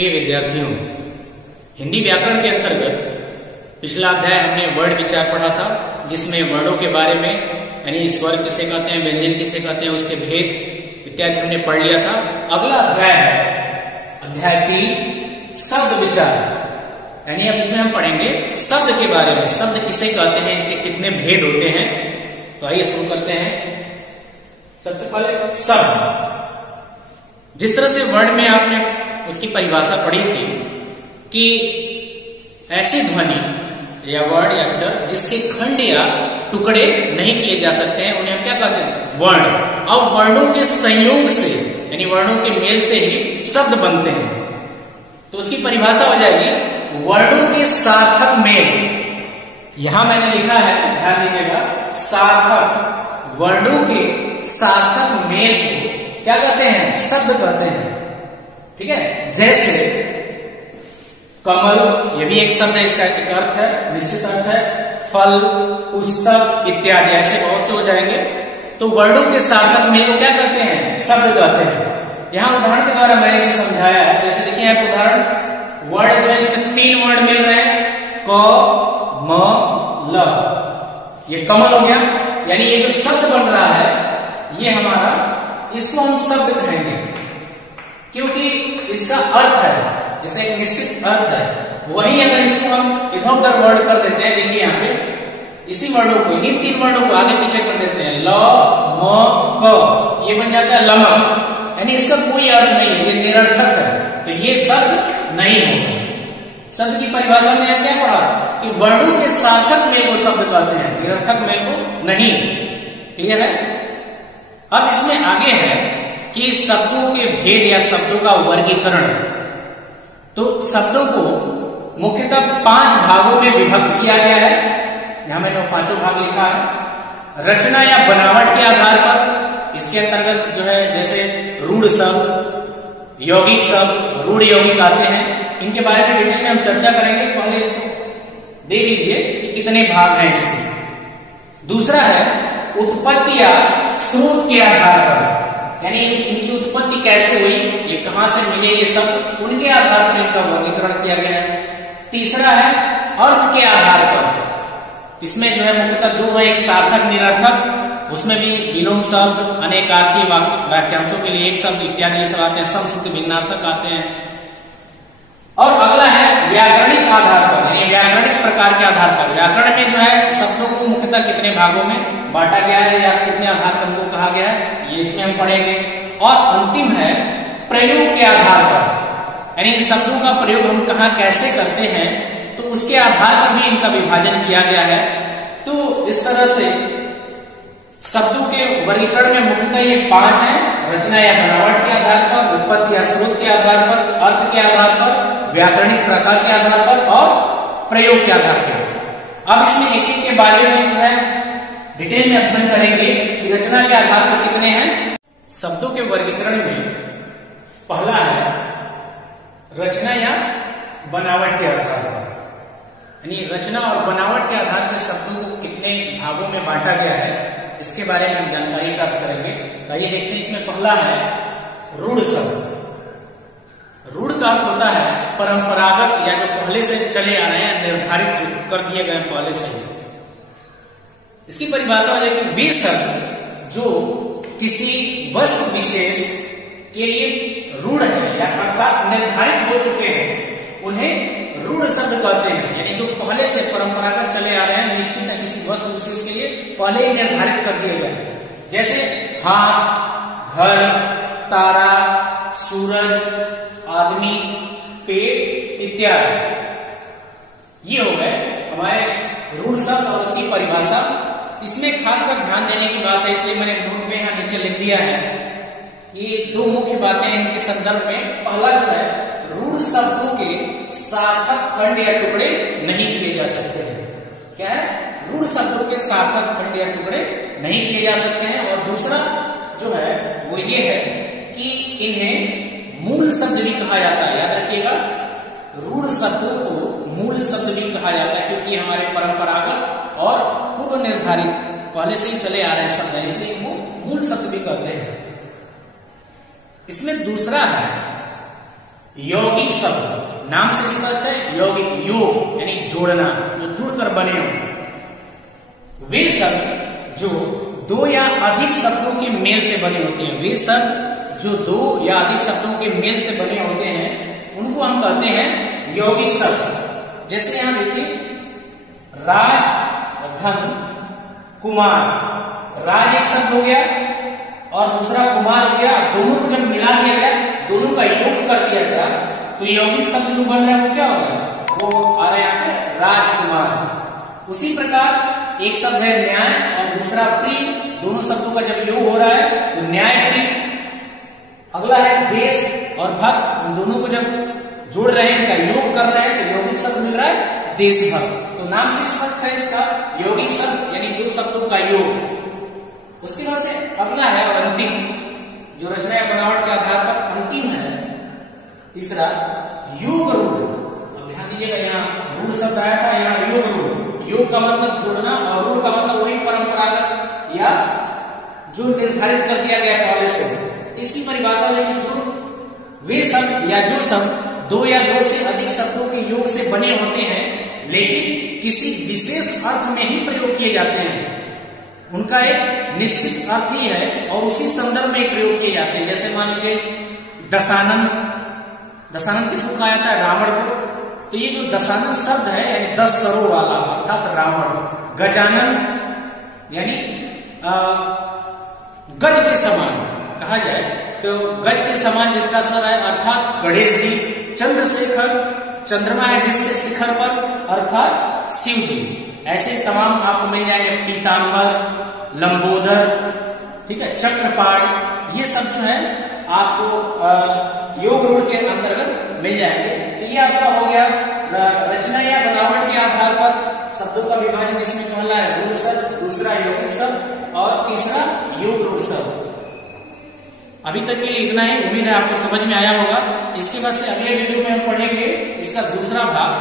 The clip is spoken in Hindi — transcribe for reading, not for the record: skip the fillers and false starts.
प्रिय विद्यार्थियों, हिंदी व्याकरण के अंतर्गत पिछला अध्याय हमने वर्ण विचार पढ़ा था, जिसमें वर्णों के बारे में यानी स्वर किसे कहते हैं, व्यंजन किसे कहते हैं, उसके भेद इत्यादि हमने पढ़ लिया था। अगला अध्याय है अध्याय 3 शब्द विचार, यानी अब इसमें हम पढ़ेंगे शब्द के बारे में। शब्द किसे कहते हैं, इसके कितने भेद होते हैं। तो आइए शुरू करते हैं। सबसे पहले शब्द। जिस तरह से वर्ण में आपने उसकी परिभाषा पढ़ी थी कि ऐसी ध्वनि या वर्ण या अक्षर जिसके खंड या टुकड़े नहीं किए जा सकते हैं, उन्हें हम क्या कहते हैं, वर्ण। अब वर्णों के संयोग से यानी वर्णों के मेल से ही शब्द बनते हैं। तो उसकी परिभाषा हो जाएगी वर्णों के सार्थक मेल। यहां मैंने लिखा है, ध्यान दीजिएगा, सार्थक। वर्णों के सार्थक मेल को क्या कहते हैं, शब्द कहते हैं। ठीक है, जैसे कमल, ये भी एक शब्द है, इसका एक अर्थ है, निश्चित अर्थ है। फल, पुस्तक इत्यादि ऐसे बहुत से हो जाएंगे। तो वर्णों के सार्थक मेल को क्या कहते हैं, शब्द कहते हैं। यहां उदाहरण के द्वारा मैंने इसे समझाया है। जैसे देखिए आप उदाहरण, वर्ण जो है इसमें 3 वर्ण मिल रहे हैं, क म ल। ये कमल हो गया, यानी ये जो शब्द बन रहा है ये हमारा, इसको हम शब्द कहेंगे क्योंकि इसका अर्थ है, इसका एक निश्चित अर्थ है। वही अगर इसको हम इधर उधर वर्ण कर देते हैं, देखिए यहाँ पे इसी वर्णों को, इन 3 वर्णों को आगे पीछे कर देते हैं, ल म क, ये बन जाता है लमक, यानी इसका कोई अर्थ नहीं है, ये निरर्थक है। तो ये शब्द नहीं होगा। शब्द की परिभाषा में क्या पढ़ा कि वर्णों के सार्थक मेल को शब्द कहते हैं, निरर्थक मेल को नहीं। क्लियर है। अब इसमें आगे है कि शब्दों के भेद या शब्दों का वर्गीकरण। तो शब्दों को मुख्यतः 5 भागों में विभक्त किया गया है। यहां मैंने 5 भाग लिखा है। रचना या बनावट के आधार पर, इसके अंतर्गत जो है जैसे रूढ़ शब्द, यौगिक शब्द, रूढ़ यौगिक आते हैं। इनके बारे में डिटेल में हम चर्चा करेंगे। पहले इसको देख लीजिए कि कितने भाग हैं इसके। दूसरा है उत्पत्ति या स्रोत के आधार पर, यानी इनकी उत्पत्ति कैसे हुई, ये कहां से मिले, ये सब उनके आधार पर इनका वर्गीकरण किया गया है। तीसरा है अर्थ के आधार पर। इसमें जो है मुख्यतः 2 है, एक सार्थक निरर्थक, उसमें भी विलोम शब्द, अनेकार्थी वाक्यांशों के लिए एक शब्द इत्यादि सब आते हैं, समश्रुति भिन्नार्थक आते हैं। और अगला है व्याकरणिक आधार पर, यानी व्याकरणिक प्रकार के आधार पर। व्याकरण में जो है शब्दों को मुख्यतः कितने भागों में बांटा गया है या कितने आधार पर उनको कहा गया है, ये इसमें हम पढ़ेंगे। और अंतिम है प्रयोग के आधार पर, यानी इन शब्दों का प्रयोग हम कहाँ कैसे करते हैं, तो उसके आधार पर भी इनका विभाजन किया गया है। तो इस तरह से शब्दों के वर्गीकरण में मुख्यतः ये 5 हैं। रचना या बनावट के आधार पर, उत्पत्ति या स्रोत के आधार पर, अर्थ के आधार पर, व्याकरणिक प्रकार के आधार पर और प्रयोग के आधार पर। अब इसमें एक एक के बारे में जो है डिटेल में अध्ययन करेंगे कि रचना के आधार पर कितने हैं। शब्दों के वर्गीकरण में पहला है रचना या बनावट के आधार पर, यानी रचना और बनावट के आधार पर शब्दों को कितने भागों में बांटा गया है, इसके बारे में हम जानकारी प्राप्त करेंगे। तो ये देखते हैं, इसमें पहला है रूढ़ शब्द। रूढ़ का अर्थ होता है परंपरागत या जो पहले से चले आ रहे हैं, निर्धारित जो कर दिए गए पहले से ही। इसकी परिभाषा हो जाएगी वे शब्द जो किसी वस्तु विशेष के लिए रूढ़ है या अर्थात निर्धारित हो चुके हैं, उन्हें रूढ़ शब्द कहते हैं। यानी जो पहले से परंपरागत चले आ रहे हैं, निश्चित है किसी वस्तु विशेष के लिए पहले ही निर्धारित कर दिए गए, जैसे हाथ, घर, तारा, सूरज, आदमी, पेड़ इत्यादि। ये हो गए हमारे रूढ़ शब्द और उसकी परिभाषा। इसमें खासकर ध्यान देने की बात है, इसलिए मैंने नोट में यहां नीचे लिख दिया है। ये 2 मुख्य बातें हैं इनके संदर्भ में। पहला जो है रूढ़ शब्दों के सार्थक खंड या टुकड़े नहीं किए जा सकते हैं। क्या है, रूढ़ शब्दों के सार्थक खंड या टुकड़े नहीं किए जा सकते हैं। और दूसरा जो है वो ये है कि इन्हें मूल शब्द भी कहा जाता है। याद रखिएगा, रूढ़ शब्दों को मूल शब्द भी कहा जाता है क्योंकि हमारे परंपरागत और पूर्व निर्धारित पहले से ही चले आ रहे शब्द है, इसलिए वो मूल शब्द भी कहते हैं। इसमें दूसरा है यौगिक शब्द, नाम से स्पष्ट है, यौगिक, योग यानी जोड़ना, जो जुड़कर बने हो। वे शब्द जो दो या अधिक शब्दों के मेल से बने होते हैं, वे शब्द जो दो या अधिक शब्दों के मेल से बने होते हैं, उनको हम कहते हैं यौगिक शब्द। जैसे यहां देखिए, राज, धन, कुमार। राज एक शब्द हो गया और दूसरा कुमार हो गया, दोनों को जब मिला दिया गया, दोनों का योग कर दिया गया, तो यौगिक शब्द जो बन रहा है वो क्या होगा, वो आ रहा है यहाँ पे राजकुमार। उसी प्रकार एक शब्द है न्याय और दूसरा प्रिय, दोनों शब्दों का जब योग हो रहा है तो न्याय प्रिय। अगला है देश और भक्त, उन दोनों को जब जोड़ रहे हैं, इनका योग कर रहे हैं, तो यौगिक शब्द मिल रहा है देशभक्त। तो नाम से स्पष्ट है इसका यौगिक शब्द यानी दो शब्दों का योग। उसके बाद से अगला है और अंतिम, जो रचना या बनावट के आधार पर अंतिम है, तीसरा योग रूढ़। अब ध्यान दीजिएगा, यहाँ रूढ़ शब्द आया था, यहाँ योग रूढ़। योग का मतलब जोड़ना और रूढ़ का मतलब वही परंपरागत या जो निर्धारित कर दिया गया पहले से। इसकी परिभाषा है कि जो वे शब्द या जो शब्द दो या दो से अधिक शब्दों के योग से बने होते हैं, लेकिन किसी विशेष अर्थ में ही प्रयोग किए जाते हैं, उनका एक निश्चित अर्थ ही है और उसी संदर्भ में प्रयोग किए जाते हैं। जैसे मान लीजिए दशानन, दशानन किसको कहा जाता है, रावण को। तो ये जो दशानन शब्द है यानी 10 सरों वाला, अर्थात रावण। गजानन यानी गज के समान कहा जाए तो गज के समान जिसका सर है, अर्थात गणेश जी। चंद्रशेखर, चंद्रमा है जिसके शिखर पर, अर्थात शिव जी। ऐसे तमाम आपको मिल जाएंगे, पीतांबर, लंबोदर, ठीक है, चक्रपाण, ये सब जो है आपको योग रूढ़ के अंतर्गत मिल जाएंगे। तो ये आपका हो गया रचना या बनावट के आधार पर शब्दों का विभाजन, जिसमें पहला है रूढ़ शब्द, दूसरा यौगिक शब्द और तीसरा योग रूढ़ शब्द। अभी तक के लिए इतना ही, उम्मीद है आपको समझ में आया होगा। इसके बाद से अगले वीडियो में हम पढ़ेंगे इसका दूसरा भाग,